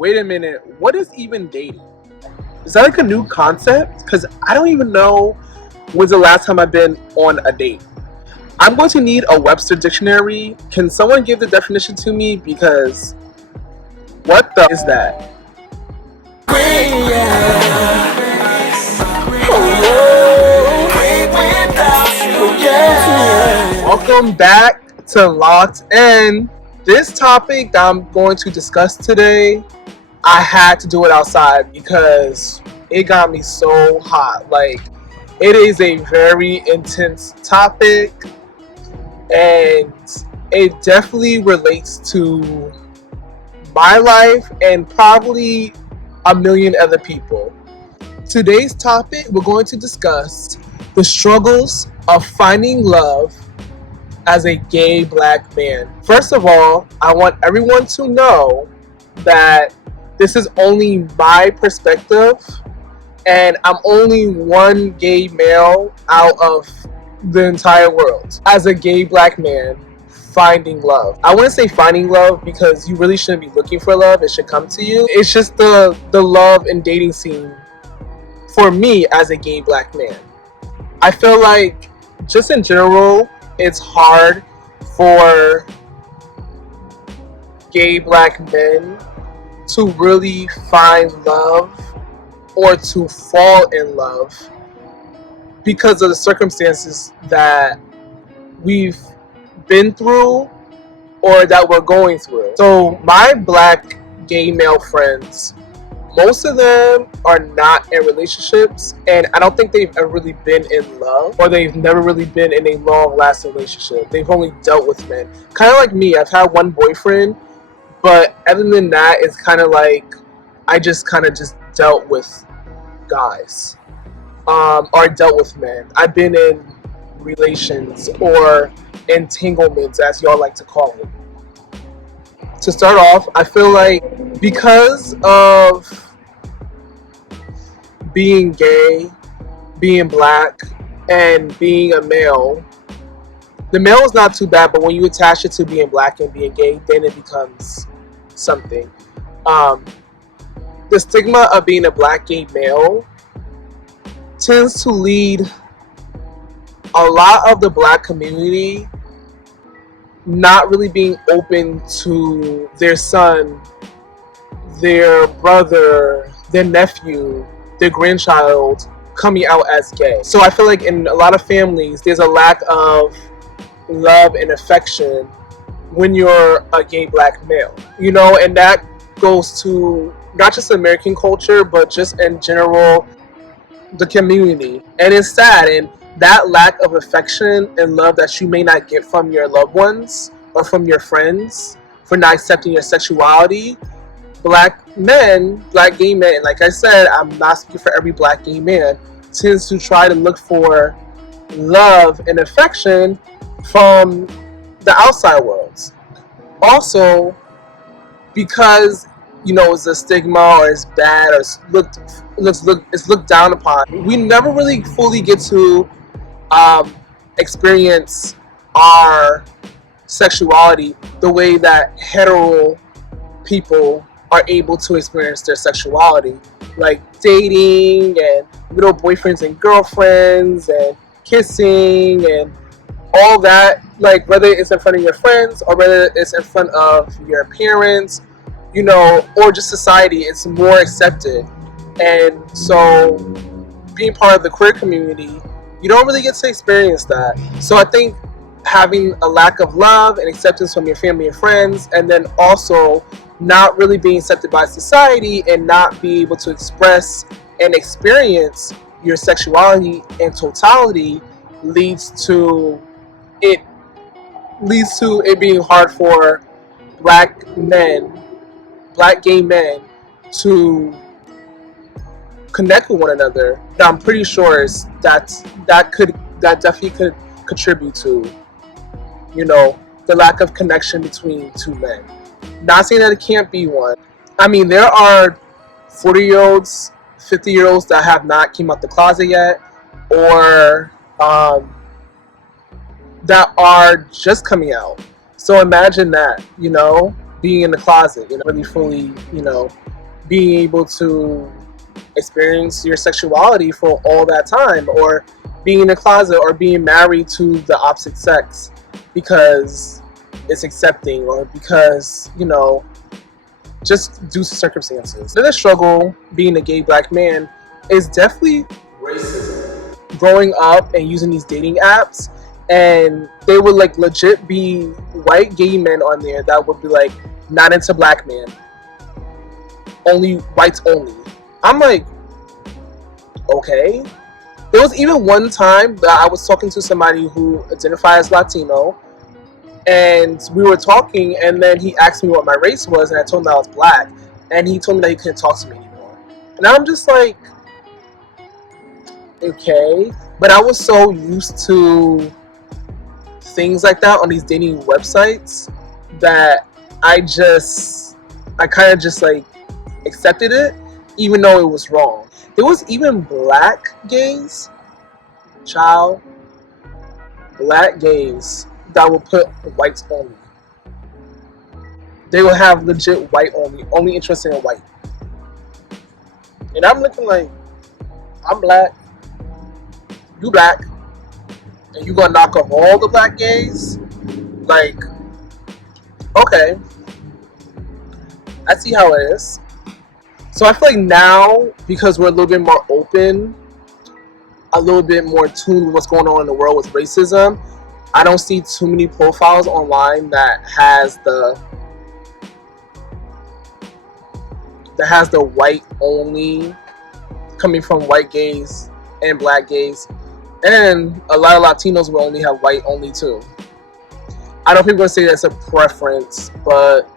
wait a minute, what is even dating? Is that like a new concept? Because I don't even know when's the last time I've been on a date. I'm going to need a Webster dictionary. Can someone give the definition to me? Because what the is that? Welcome back to Locked In. This topic that I'm going to discuss today, I had to do it outside because it got me so hot. Like, it is a very intense topic, and it definitely relates to my life and probably a million other people. Today's topic, we're going to discuss the struggles of finding love as a gay black man. First of all, I want everyone to know that this is only my perspective, and I'm only one gay male out of the entire world. As a gay black man, finding love. I wouldn't say finding love because you really shouldn't be looking for love. It should come to you. It's just the love and dating scene for me as a gay black man. I feel like just in general, it's hard for gay black men to really find love or to fall in love because of the circumstances that we've been through or that we're going through. So my black gay male friends, most of them are not in relationships, and I don't think they've ever really been in love, or they've never really been in a long-lasting relationship. They've only dealt with men. Kind of like me, I've had one boyfriend, but other than that, it's kind of like I just dealt with guys, or dealt with men. I've been in relations or entanglements, as y'all like to call it. To start off, I feel like because of being gay, being black, and being a male, the male is not too bad, but when you attach it to being black and being gay, then it becomes something. The stigma of being a black gay male tends to lead a lot of the black community not really being open to their son, their brother, their nephew, their grandchild coming out as gay. So I feel like in a lot of families, there's a lack of love and affection when you're a gay black male, you know, and that goes to not just American culture, but just in general, the community. And it's sad, and that lack of affection and love that you may not get from your loved ones or from your friends for not accepting your sexuality, black men, black gay men, like I said, I'm not speaking for every black gay man, tends to try to look for love and affection from the outside worlds. Also, because, you know, it's a stigma or it's bad or it's looked down upon, we never really fully get to experience our sexuality the way that hetero people are able to experience their sexuality, like dating and little boyfriends and girlfriends and kissing and all that, like whether it's in front of your friends or whether it's in front of your parents, you know, or just society, it's more accepted. And so being part of the queer community, you don't really get to experience that. So I think having a lack of love and acceptance from your family and friends, and then also not really being accepted by society and not be able to express and experience your sexuality in totality leads to it being hard for black gay men to connect with one another. I'm pretty sure that definitely could contribute to, you know, the lack of connection between two men. Not saying that it can't be one. I mean, there are 40-year-olds, 50-year-olds that have not came out the closet yet, or that are just coming out. So imagine that, you know, being in the closet, really fully, being able to experience your sexuality for all that time, or being in the closet, or being married to the opposite sex because it's accepting, or because, just due to circumstances. The struggle being a gay black man is definitely racism. Growing up and using these dating apps, and they would like legit be white gay men on there that would be like, not into black men, only whites only. I'm like, okay. There was even one time that I was talking to somebody who identified as Latino, and we were talking, and then he asked me what my race was, and I told him that I was black, and he told me that he couldn't talk to me anymore. And I'm just like, okay. But I was so used to things like that on these dating websites that I kind of just like accepted it, even though it was wrong. There was even black gays, black gays that would put whites only. They would have legit white only interested in white. And I'm looking like, I'm black, you black, and you gonna knock off all the black gays? Like, okay, I see how it is. So I feel like now, because we're a little bit more open, a little bit more tuned with what's going on in the world with racism, I don't see too many profiles online that has the white only, coming from white gays and black gays, and a lot of Latinos will only have white only too. I know people are say that's a preference, but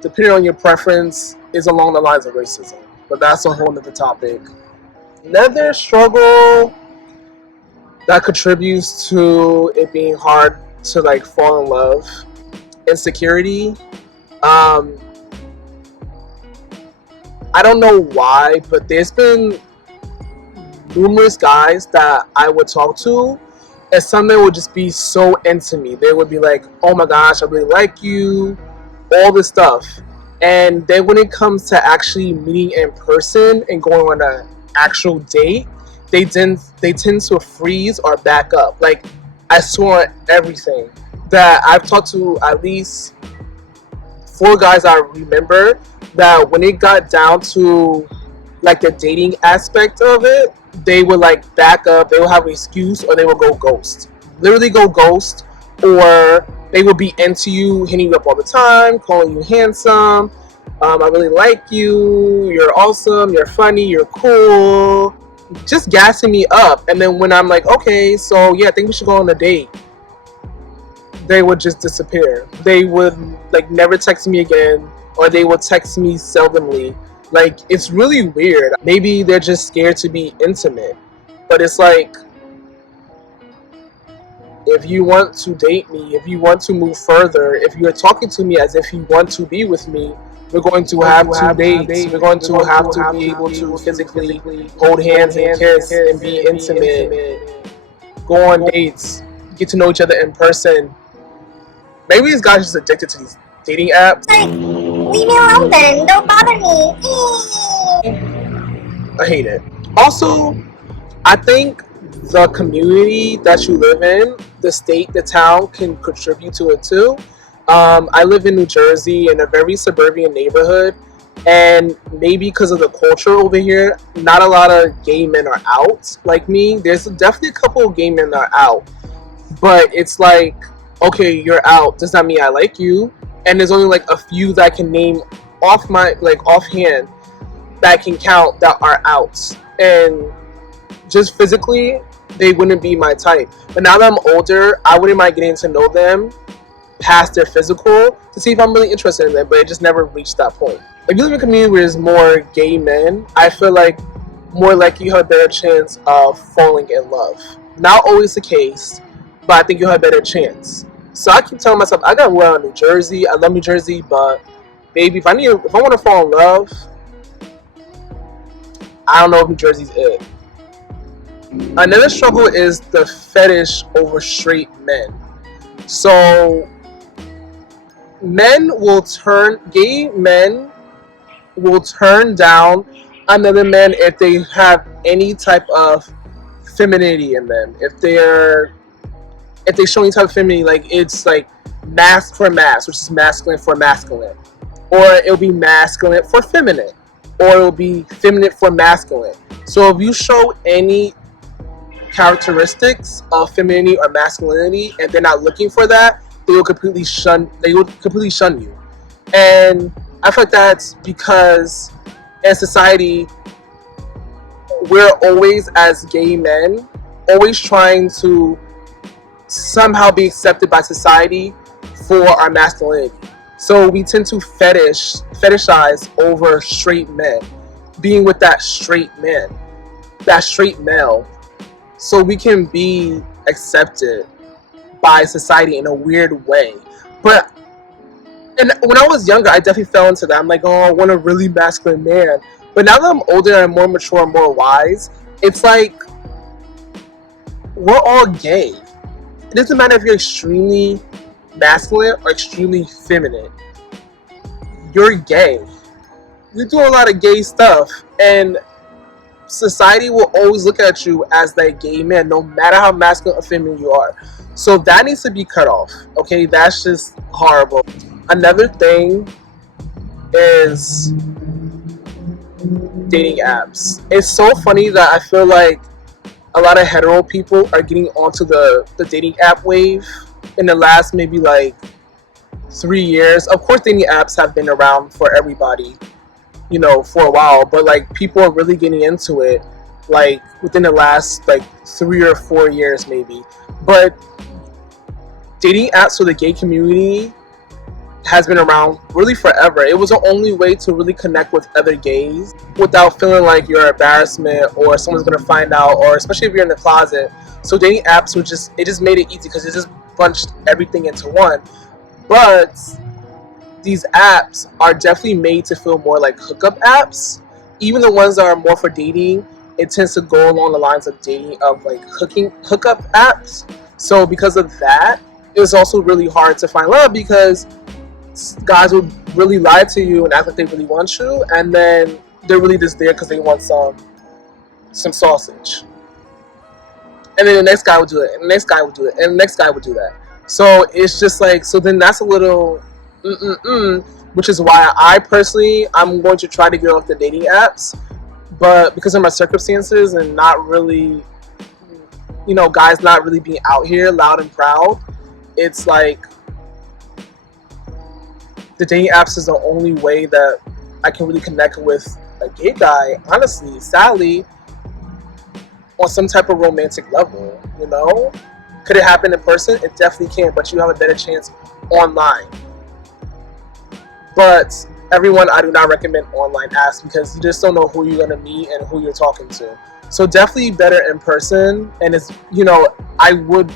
depending on your preference is along the lines of racism. But that's a whole nother topic. Another struggle that contributes to it being hard to like fall in love, insecurity. I don't know why, but there's been numerous guys that I would talk to, and some of them would just be so into me. They would be like, oh my gosh, I really like you, all this stuff. And then when it comes to actually meeting in person and going on an actual date, they tend to freeze or back up. Like, I swear on everything that I've talked to at least 4 guys I remember, that when it got down to like the dating aspect of it, they would like back up, they would have an excuse, or they would go ghost. Literally go ghost, or they would be into you, hitting you up all the time, calling you handsome, I really like you, you're awesome, you're funny, you're cool, just gassing me up. And then when I'm like, okay, so yeah, I think we should go on a date, they would just disappear. They would like never text me again, or they would text me seldomly. Like, it's really weird. Maybe they're just scared to be intimate. But it's like, if you want to date me, if you want to move further, if you're talking to me as if you want to be with me, we're going to have to date. We're going to have to be able to physically hold hands and kiss and be intimate. Go on dates. Get to know each other in person. Maybe these guys are just addicted to these dating apps. Like, leave me alone then. Don't bother me. I hate it. Also, I think the community that you live in, the state, the town, can contribute to it too. I live in New Jersey in a very suburban neighborhood, and maybe because of the culture over here, not a lot of gay men are out like me. There's definitely a couple of gay men that are out, but it's like, okay, you're out, does that mean I like you? And there's only like a few that I can name offhand that I can count that are out, and just physically they wouldn't be my type. But now that I'm older, I wouldn't mind getting to know them past their physical to see if I'm really interested in them, but it just never reached that point. If you live in a community where there's more gay men, I feel like more likely you have a better chance of falling in love. Not always the case, but I think you'll have a better chance. So I keep telling myself, I got well in New Jersey, I love New Jersey, but baby, if I want to fall in love, I don't know if New Jersey's it. Another struggle is the fetish over straight men. So gay men will turn down another man if they have any type of femininity in them. If they show any type of femininity, like it's like mask for mask, which is masculine for masculine, or it'll be masculine for feminine, or it'll be feminine for masculine. So if you show any characteristics of femininity or masculinity and they're not looking for that, they will completely shun you. And I feel like that's because in society we're always, as gay men, always trying to somehow be accepted by society for our masculinity. So we tend to fetishize over straight men, being with that straight male, so we can be accepted by society in a weird way. But and when I was younger, I definitely fell into that. I'm like, oh, I want a really masculine man. But now that I'm older and more mature and more wise, it's like we're all gay. It doesn't matter if you're extremely masculine or extremely feminine. You're gay. You do a lot of gay stuff, and society will always look at you as that gay man, no matter how masculine or feminine you are. So that needs to be cut off. Okay, that's just horrible. Another thing is dating apps. It's so funny that I feel like a lot of hetero people are getting onto the dating app wave in the last maybe like 3 years. Of course, dating apps have been around for everybody, for a while, but like people are really getting into it like within the last like 3 or 4 years maybe. But dating apps for the gay community has been around really forever. It was the only way to really connect with other gays without feeling like you're embarrassment or someone's gonna find out, or especially if you're in the closet. So dating apps just made it easy because it just bunched everything into one. But these apps are definitely made to feel more like hookup apps. Even the ones that are more for dating, it tends to go along the lines of dating, of like hookup apps. So because of that, it was also really hard to find love, because guys would really lie to you and act like they really want you, and then they're really just there because they want some sausage. And then the next guy would do it, and the next guy would do it, and the next guy would do that. So it's just like, so then that's a little which is why I'm going to try to get off the dating apps, but because of my circumstances and not really, guys not really being out here loud and proud, it's like the dating apps is the only way that I can really connect with a gay guy, honestly, sadly, on some type of romantic level, Could it happen in person? It definitely can, but you have a better chance online. But everyone, I do not recommend online apps because you just don't know who you're going to meet and who you're talking to. So definitely better in person, and it's, I would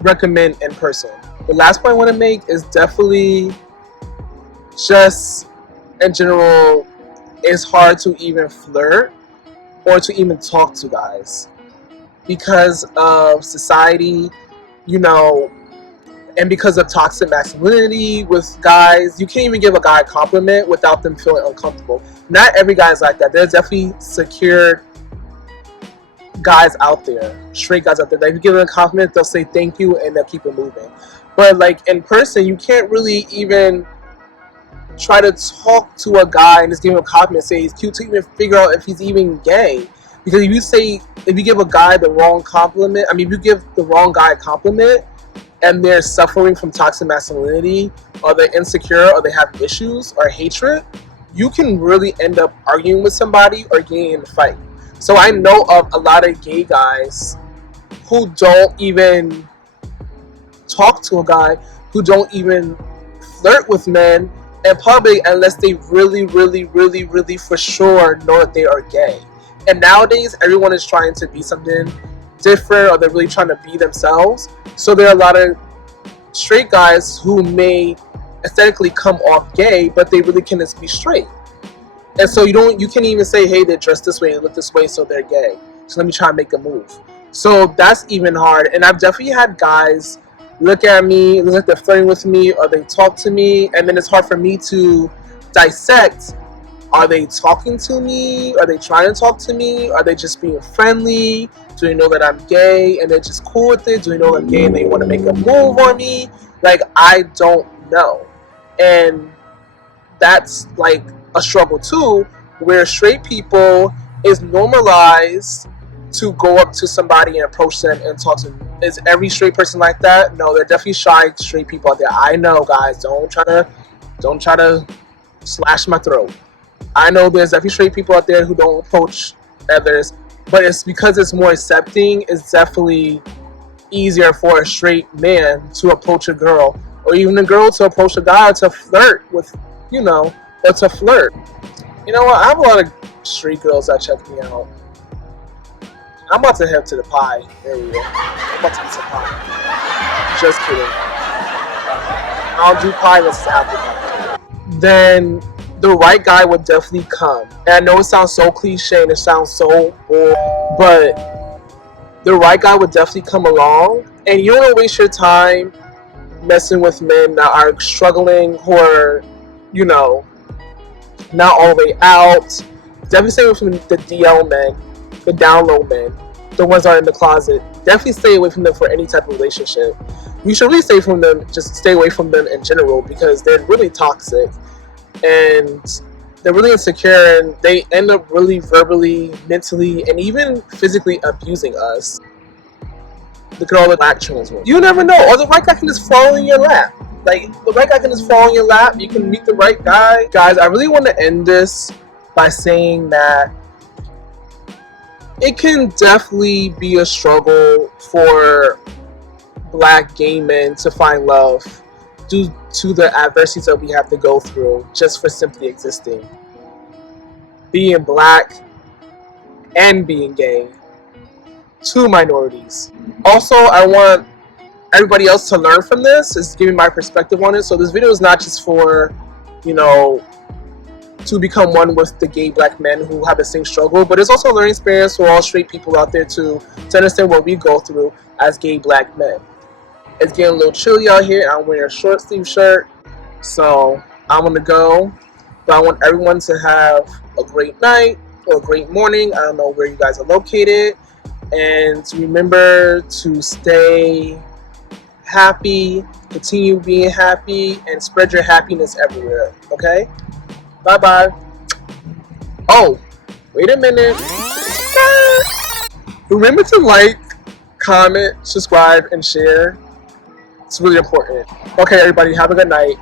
recommend in person. The last point I want to make is definitely just in general, it's hard to even flirt or to even talk to guys because of society, and because of toxic masculinity with guys. You can't even give a guy a compliment without them feeling uncomfortable. Not every guy is like that. There's definitely secure guys out there, straight guys out there. Like, if you give them a compliment, they'll say thank you and they'll keep it moving. But like in person, you can't really even try to talk to a guy and just give him a compliment, say he's cute, to even figure out if he's even gay. Because if you give a guy the wrong compliment, if you give the wrong guy a compliment and they're suffering from toxic masculinity, or they're insecure, or they have issues or hatred, you can really end up arguing with somebody or getting in a fight. So I know of a lot of gay guys who don't even talk to a guy, who don't even flirt with men in public unless they really, really, really, really for sure know that they are gay. And nowadays, everyone is trying to be something different, or they're really trying to be themselves. So there are a lot of straight guys who may aesthetically come off gay, but they really can just be straight. And so you can't even say, hey, they're dressed this way, they look this way, so they're gay. So let me try and make a move. So that's even hard. And I've definitely had guys look at me, it looks like they're flirting with me, or they talk to me, and then it's hard for me to dissect. Are they talking to me? Are they trying to talk to me? Are they just being friendly? Do they know that I'm gay and they're just cool with it? Do they know I'm gay and they want to make a move on me? Like, I don't know. And that's like a struggle too, where straight people is normalized to go up to somebody and approach them and talk to them. Is every straight person like that? No, there are definitely shy straight people out there. I know, guys. Don't try to slash my throat. I know there's definitely straight people out there who don't approach others, but it's because it's more accepting. It's definitely easier for a straight man to approach a girl, or even a girl to approach a guy to flirt with, or to flirt. You know what? I have a lot of straight girls that check me out. I'm about to head to the pie area. I'm about to eat some pie. Just kidding. I don't do pie unless it's apple pie. Then the right guy would definitely come. And I know it sounds so cliche and it sounds so boring, but the right guy would definitely come along. And you don't want to waste your time messing with men that are struggling, who are, not all the way out. Definitely stay away from the DL men, the down low men, the ones that are in the closet. Definitely stay away from them for any type of relationship. You should really just stay away from them in general, because they're really toxic and they're really insecure, and they end up really verbally, mentally, and even physically abusing us. Look at all the black trans women. You never know. Or the right guy can just fall in your lap. Like, the right guy can just fall in your lap. You can meet the right guy. Guys, I really want to end this by saying that it can definitely be a struggle for black gay men to find love due to the adversities that we have to go through just for simply existing. Being black and being gay. Two minorities. Also, I want everybody else to learn from this. Is giving my perspective on it. So this video is not just for, to become one with the gay black men who have the same struggle, but it's also a learning experience for all straight people out there to understand what we go through as gay black men. It's getting a little chilly out here. I'm wearing a short sleeve shirt, so I'm gonna go. But I want everyone to have a great night or a great morning. I don't know where you guys are located. And remember to stay happy, continue being happy, and spread your happiness everywhere, okay? Bye-bye. Oh, wait a minute. Remember to like, comment, subscribe, and share. It's really important. Okay, everybody, have a good night.